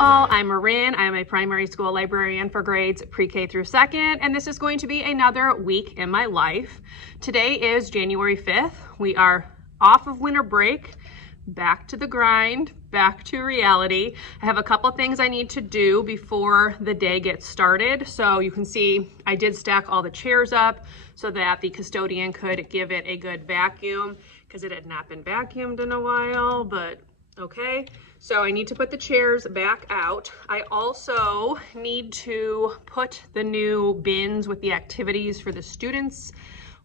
all, I'm Marin. I'm a primary school librarian for grades pre-K through 2nd, and this is going to be another week in my life. Today is January 5th. We are off of winter break, back to the grind, back to reality. I have a couple things I need to do before the day gets started. So you can see I did stack all the chairs up so that the custodian could give it a good vacuum because it had not been vacuumed in a while, but okay. So I need to put the chairs back out. I also need to put the new bins with the activities for the students.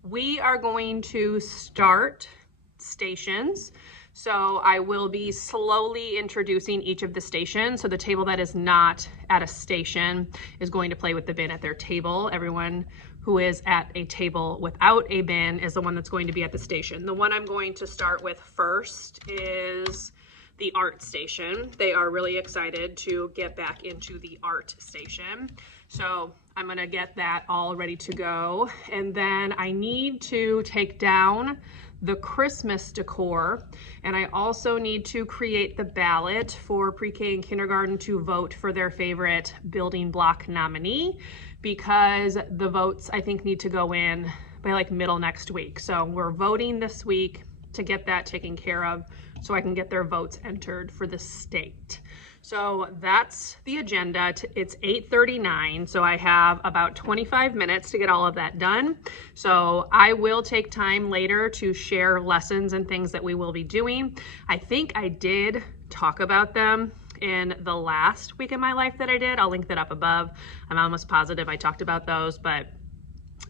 We are going to start stations. So I will be slowly introducing each of the stations. So the table that is not at a station is going to play with the bin at their table. Everyone who is at a table without a bin is the one that's going to be at the station. The one I'm going to start with first is the art station. They are really excited to get back into the art station. So I'm gonna get that all ready to go. And then I need to take down the Christmas decor. And I also need to create the ballot for pre-K and kindergarten to vote for their favorite building block nominee, because the votes I think need to go in by like middle next week. So we're voting this week to get that taken care of so I can get their votes entered for the state. So that's the agenda. It's 8:39, so I have about 25 minutes to get all of that done. So I will take time later to share lessons and things that we will be doing. I think I did talk about them in the last week in my life that I did. I'll link that up above. I'm almost positive I talked about those, but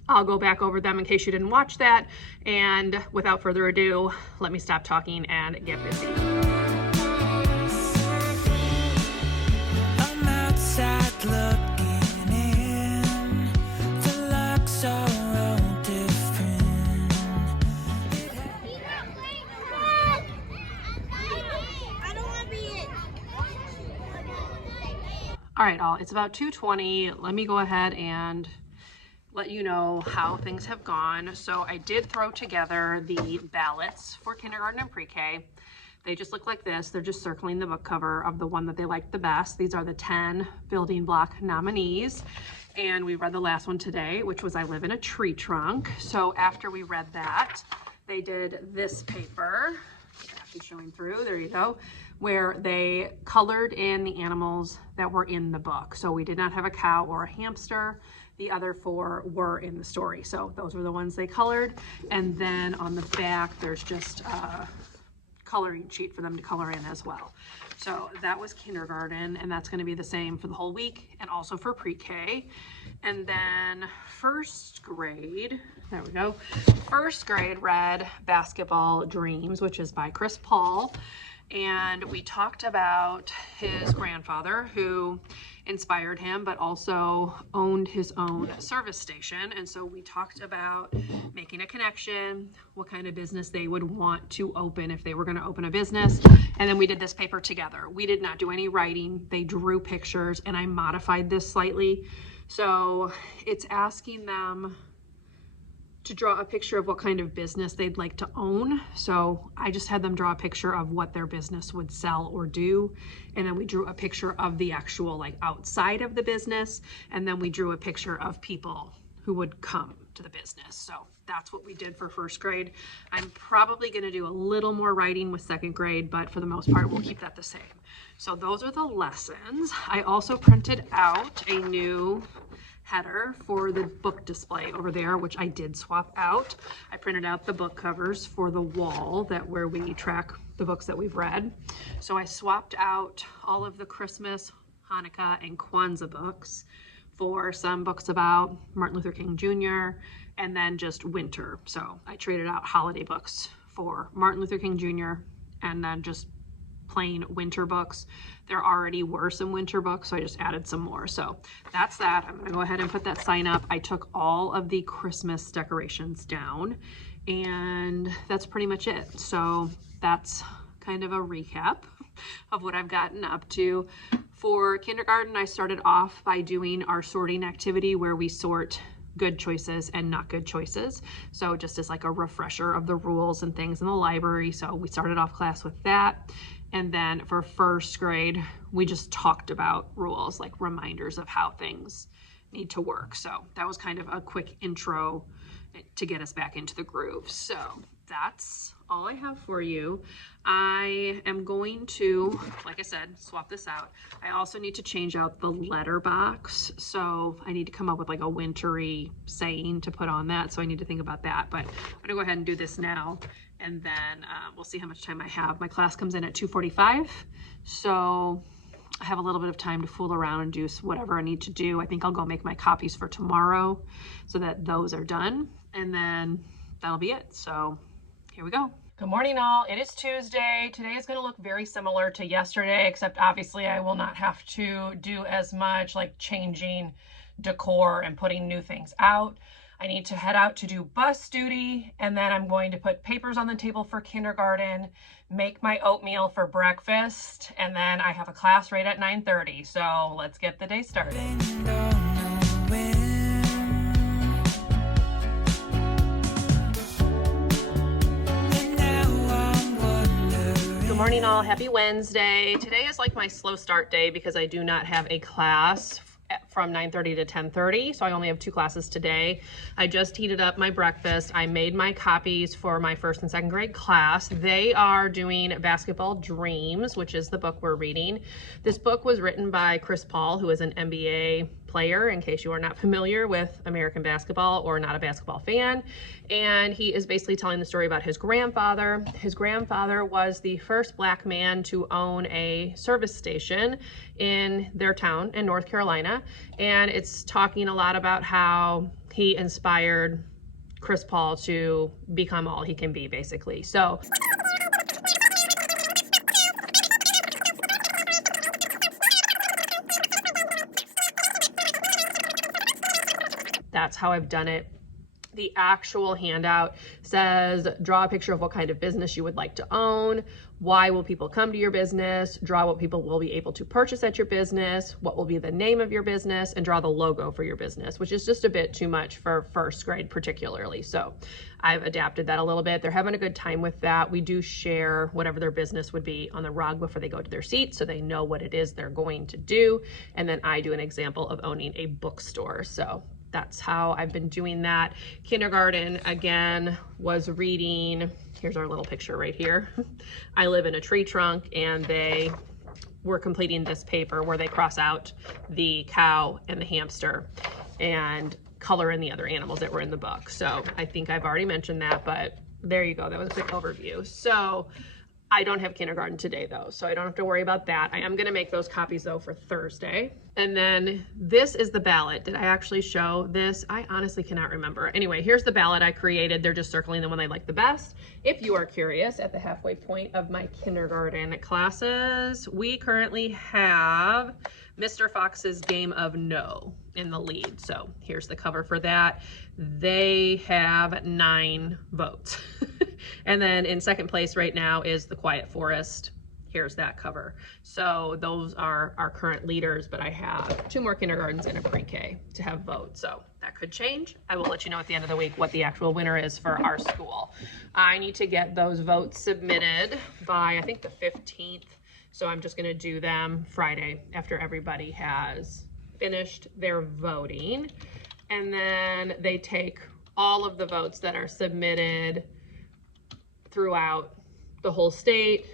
I'll go back over them in case you didn't watch that. And without further ado, let me stop talking and get busy. I'm outside looking in. The looks are all different. I don't want to be it. All right, all, it's about 2:20. Let me go ahead and let you know how things have gone. So I did throw together the ballots for kindergarten and pre-K. They just look like this. They're just circling the book cover of the one that they liked the best. These are the 10 building block nominees. And we read the last one today, which was I Live in a Tree Trunk. So after we read that, they did this paper. Keep showing through, there you go, where they colored in the animals that were in the book. So we did not have a cow or a hamster. The other 4 were in the story. So those were the ones they colored. And then on the back, there's just a coloring sheet for them to color in as well. So that was kindergarten, and that's gonna be the same for the whole week and also for pre-K. And then first grade, there we go. First grade read Basketball Dreams, which is by Chris Paul. And we talked about his grandfather who inspired him, but also owned his own service station. And so we talked about making a connection, what kind of business they would want to open if they were going to open a business. And then we did this paper together. We did not do any writing. They drew pictures, and I modified this slightly. So it's asking them to draw a picture of what kind of business they'd like to own. So I just had them draw a picture of what their business would sell or do. And then we drew a picture of the actual like outside of the business. And then we drew a picture of people who would come to the business. So that's what we did for first grade. I'm probably gonna do a little more writing with second grade, but for the most part, we'll keep that the same. So those are the lessons. I also printed out a new header for the book display over there, which I did swap out. I printed out the book covers for the wall where we track the books that we've read. So I swapped out all of the Christmas, Hanukkah, and Kwanzaa books for some books about Martin Luther King Jr. and then just winter. So I traded out holiday books for Martin Luther King Jr. and then just plain winter books. There already were some winter books, so I just added some more. So that's that. I'm gonna go ahead and put that sign up. I took all of the Christmas decorations down, and that's pretty much it. So that's kind of a recap of what I've gotten up to. For kindergarten, I started off by doing our sorting activity where we sort good choices and not good choices. So just as like a refresher of the rules and things in the library. So we started off class with that. And then for first grade, we just talked about rules, like reminders of how things need to work. So that was kind of a quick intro to get us back into the groove. So that's all I have for you. I am going to, like I said, swap this out. I also need to change out the letter box. So I need to come up with like a wintry saying to put on that. So I need to think about that, but I'm gonna go ahead and do this now. And then we'll see how much time I have. My class comes in at 2:45. So I have a little bit of time to fool around and do whatever I need to do. I think I'll go make my copies for tomorrow so that those are done. And then that'll be it. So here we go. Good morning, all. It is Tuesday. Today is going to look very similar to yesterday, except obviously I will not have to do as much like changing decor and putting new things out. I need to head out to do bus duty, and then I'm going to put papers on the table for kindergarten, make my oatmeal for breakfast, and then I have a class right at 9:30. So let's get the day started. Good morning, all. Happy Wednesday. Today is like my slow start day because I do not have a class from 9:30 to 10:30, so I only have 2 classes today. I just heated up my breakfast. I made my copies for my 1st and 2nd grade class. They are doing Basketball Dreams, which is the book we're reading. This book was written by Chris Paul, who is an NBA player, in case you are not familiar with American basketball or not a basketball fan. And he is basically telling the story about his grandfather. His grandfather was the first Black man to own a service station in their town in North Carolina. And it's talking a lot about how he inspired Chris Paul to become all he can be, basically. So that's how I've done it. The actual handout says, draw a picture of what kind of business you would like to own. Why will people come to your business? Draw what people will be able to purchase at your business. What will be the name of your business? And draw the logo for your business, which is just a bit too much for 1st grade particularly. So I've adapted that a little bit. They're having a good time with that. We do share whatever their business would be on the rug before they go to their seat, so they know what it is they're going to do. And then I do an example of owning a bookstore. So that's how I've been doing that. Kindergarten, again, was reading, here's our little picture right here. I live in a tree trunk, and they were completing this paper where they cross out the cow and the hamster and color in the other animals that were in the book. So I think I've already mentioned that, but there you go. That was a quick overview. So I don't have kindergarten today though, so I don't have to worry about that. I am gonna make those copies though for Thursday. And then this is the ballot. Did I actually show this? I honestly cannot remember. Anyway, here's the ballot I created. They're just circling the one they like the best. If you are curious, at the halfway point of my kindergarten classes, we currently have Mr. Fox's Game of No in the lead. So here's the cover for that. They have 9 votes. And then in 2nd place right now is The Quiet Forest. Here's that cover. So those are our current leaders, but I have 2 more kindergartens and a pre-K to have votes. So that could change. I will let you know at the end of the week what the actual winner is for our school. I need to get those votes submitted by, I think, the 15th. So I'm just gonna do them Friday after everybody has finished their voting. And then they take all of the votes that are submitted throughout the whole state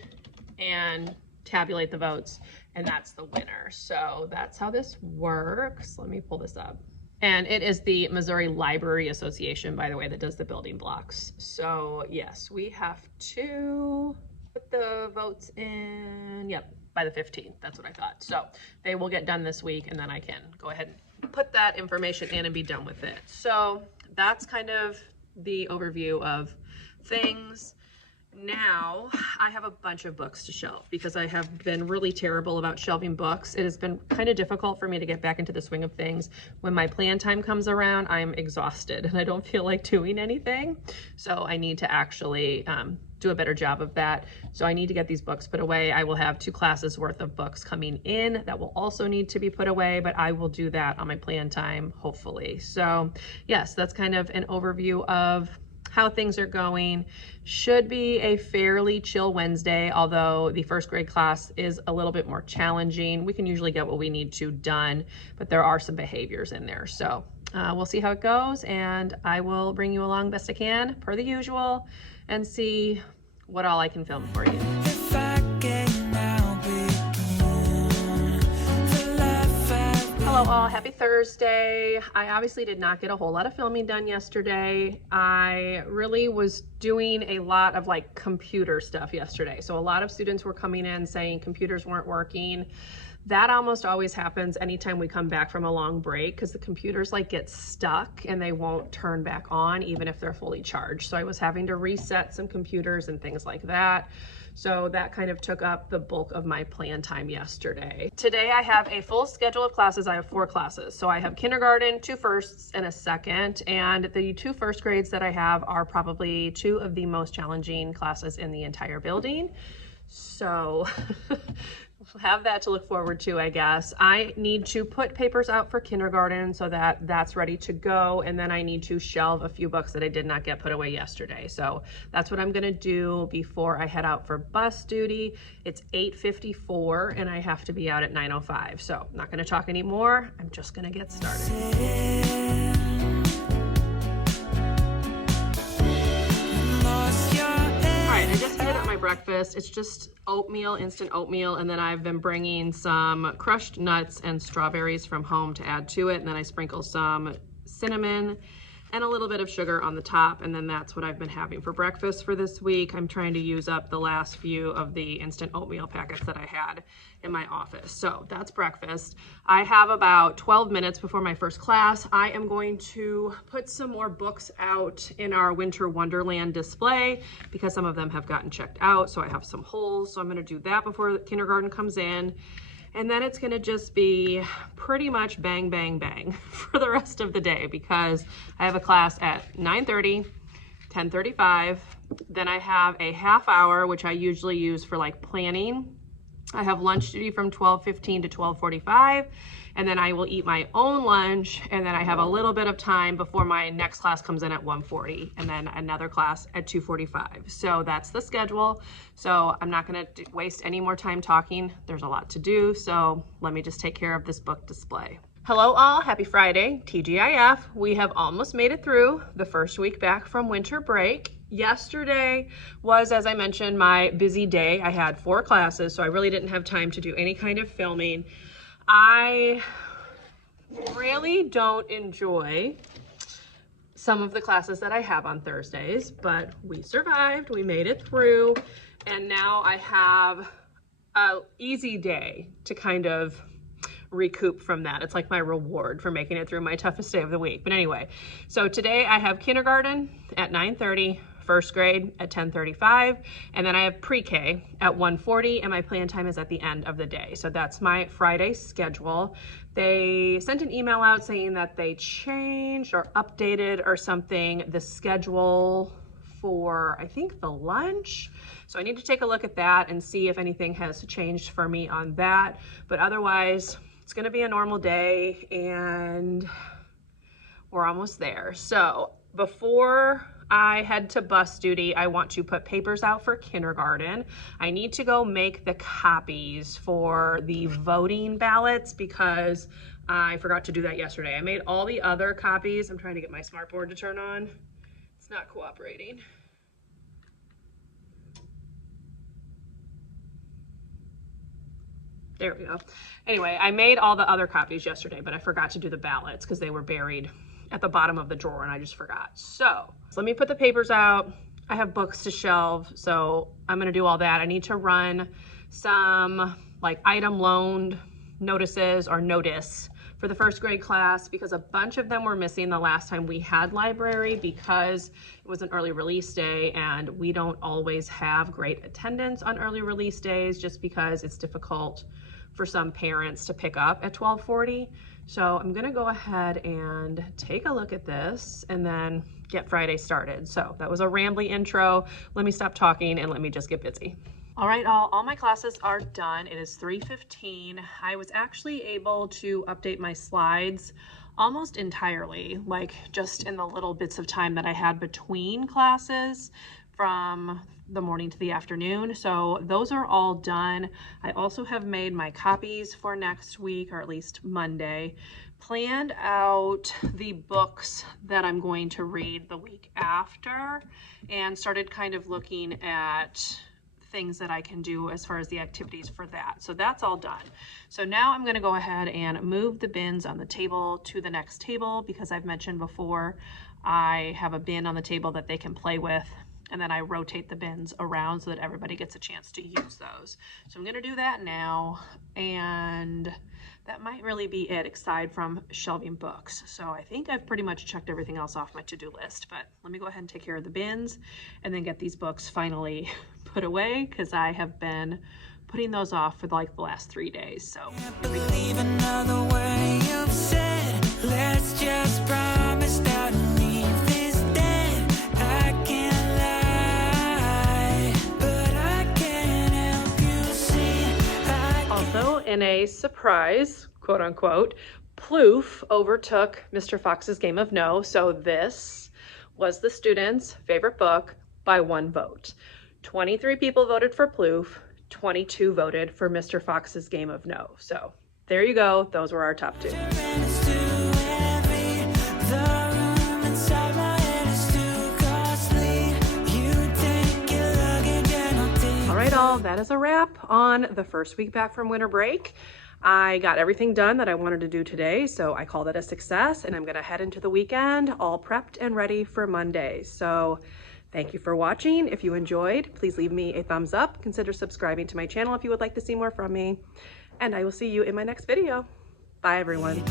and tabulate the votes, and that's the winner. So that's how this works. Let me pull this up. And it is the Missouri Library Association, by the way, that does the building blocks. So yes, we have to put the votes in, yep, by the 15th. That's what I thought. So they will get done this week, and then I can go ahead and put that information in and be done with it. So that's kind of the overview of things. Now I have a bunch of books to shelve because I have been really terrible about shelving books. It has been kind of difficult for me to get back into the swing of things. When my plan time comes around, I'm exhausted and I don't feel like doing anything. So I need to actually do a better job of that. So I need to get these books put away. I will have 2 classes worth of books coming in that will also need to be put away, but I will do that on my plan time, hopefully. So yes, that's kind of an overview of how things are going. Should be a fairly chill Wednesday, although the first grade class is a little bit more challenging. We can usually get what we need to done, but there are some behaviors in there. So we'll see how it goes, and I will bring you along best I can, per the usual, and see what all I can film for you. If I can now begin the life Hello all, happy Thursday. I obviously did not get a whole lot of filming done yesterday. I really was doing a lot of like computer stuff yesterday. So a lot of students were coming in saying computers weren't working. That almost always happens anytime we come back from a long break, because the computers like get stuck and they won't turn back on even if they're fully charged. So I was having to reset some computers and things like that. So that kind of took up the bulk of my plan time yesterday. Today I have a full schedule of classes. I have 4 classes. So I have kindergarten, 2 firsts, and a second. And the 2 first grades that I have are probably 2 of the most challenging classes in the entire building. So have that to look forward to, I guess. I need to put papers out for kindergarten so that that's ready to go, and then I need to shelve a few books that I did not get put away yesterday. So that's what I'm gonna do before I head out for bus duty. It's 8:54 and I have to be out at 9:05. So I'm not gonna talk anymore. I'm just gonna get started. I just heated up my breakfast. It's just oatmeal, instant oatmeal, and then I've been bringing some crushed nuts and strawberries from home to add to it, and then I sprinkle some cinnamon and a little bit of sugar on the top, and then that's what I've been having for breakfast for this week. I'm trying to use up the last few of the instant oatmeal packets that I had in my office. So that's breakfast. I have about 12 minutes before my first class. I am going to put some more books out in our Winter Wonderland display because some of them have gotten checked out, so I have some holes. So I'm gonna do that before kindergarten comes in. And then it's gonna just be pretty much bang, bang, bang for the rest of the day, because I have a class at 9:30, 10:35. Then I have a half hour, which I usually use for like planning. I have lunch duty from 12:15 to 12:45. And then I will eat my own lunch, and then I have a little bit of time before my next class comes in at 1:40, and then another class at 2:45. So that's the schedule. So I'm not gonna waste any more time talking. There's a lot to do, so let me just take care of this book display. Hello all, happy Friday, TGIF. We have almost made it through the first week back from winter break. Yesterday was, as I mentioned, my busy day. I had 4 classes, so I really didn't have time to do any kind of filming. I really don't enjoy some of the classes that I have on Thursdays, but we survived, we made it through, and now I have an easy day to kind of recoup from that. It's like my reward for making it through my toughest day of the week. But anyway, so today I have kindergarten at 9:30, first grade at 10:35, and then I have pre-K at 1:40, and my plan time is at the end of the day. So that's my Friday schedule. They sent an email out saying that they changed or updated or something the schedule for, I think, the lunch. So I need to take a look at that and see if anything has changed for me on that. But otherwise, it's gonna be a normal day, and we're almost there. So before I head to bus duty, I want to put papers out for kindergarten. I need to go make the copies for the voting ballots because I forgot to do that yesterday. I made all the other copies. I'm trying to get my smartboard to turn on. It's not cooperating. There we go. Anyway, I made all the other copies yesterday, but I forgot to do the ballots because they were buried at the bottom of the drawer and I just forgot. So let me put the papers out. I have books to shelve, so I'm gonna do all that. I need to run some like item loaned notices or notice for the first grade class because a bunch of them were missing the last time we had library because it was an early release day, and we don't always have great attendance on early release days just because it's difficult for some parents to pick up at 12:40. So I'm gonna go ahead and take a look at this and then get Friday started. So that was a rambly intro. Let me stop talking and let me just get busy. All right, all my classes are done. It is 3:15. I was actually able to update my slides almost entirely, like just in the little bits of time that I had between classes from the morning to the afternoon. So those are all done. I also have made my copies for next week, or at least Monday, planned out the books that I'm going to read the week after, and started kind of looking at things that I can do as far as the activities for that. So that's all done. So now I'm going to go ahead and move the bins on the table to the next table, because I've mentioned before I have a bin on the table that they can play with, and then I rotate the bins around so that everybody gets a chance to use those. So I'm going to do that now, and that might really be it aside from shelving books. So I think I've pretty much checked everything else off my to-do list, but let me go ahead and take care of the bins and then get these books finally put away, because I have been putting those off for like the last 3 days. So Believe another word you've said. Let's just promise that we'll leave this dead. I can't lie, but I can't help you see. also, in a surprise, quote unquote, Ploof overtook Mr. Fox's Game of No. So this was the students' favorite book by 1 vote. 23 people voted for Ploof, 22 voted for Mr. Fox's Game of No. So there you go. Those were our top 2. All right, all, that is a wrap on the first week back from winter break. I got everything done that I wanted to do today, so I call that a success, and I'm gonna head into the weekend all prepped and ready for Monday. So thank you for watching. If you enjoyed, please leave me a thumbs up. Consider subscribing to my channel if you would like to see more from me, and I will see you in my next video. Bye, everyone.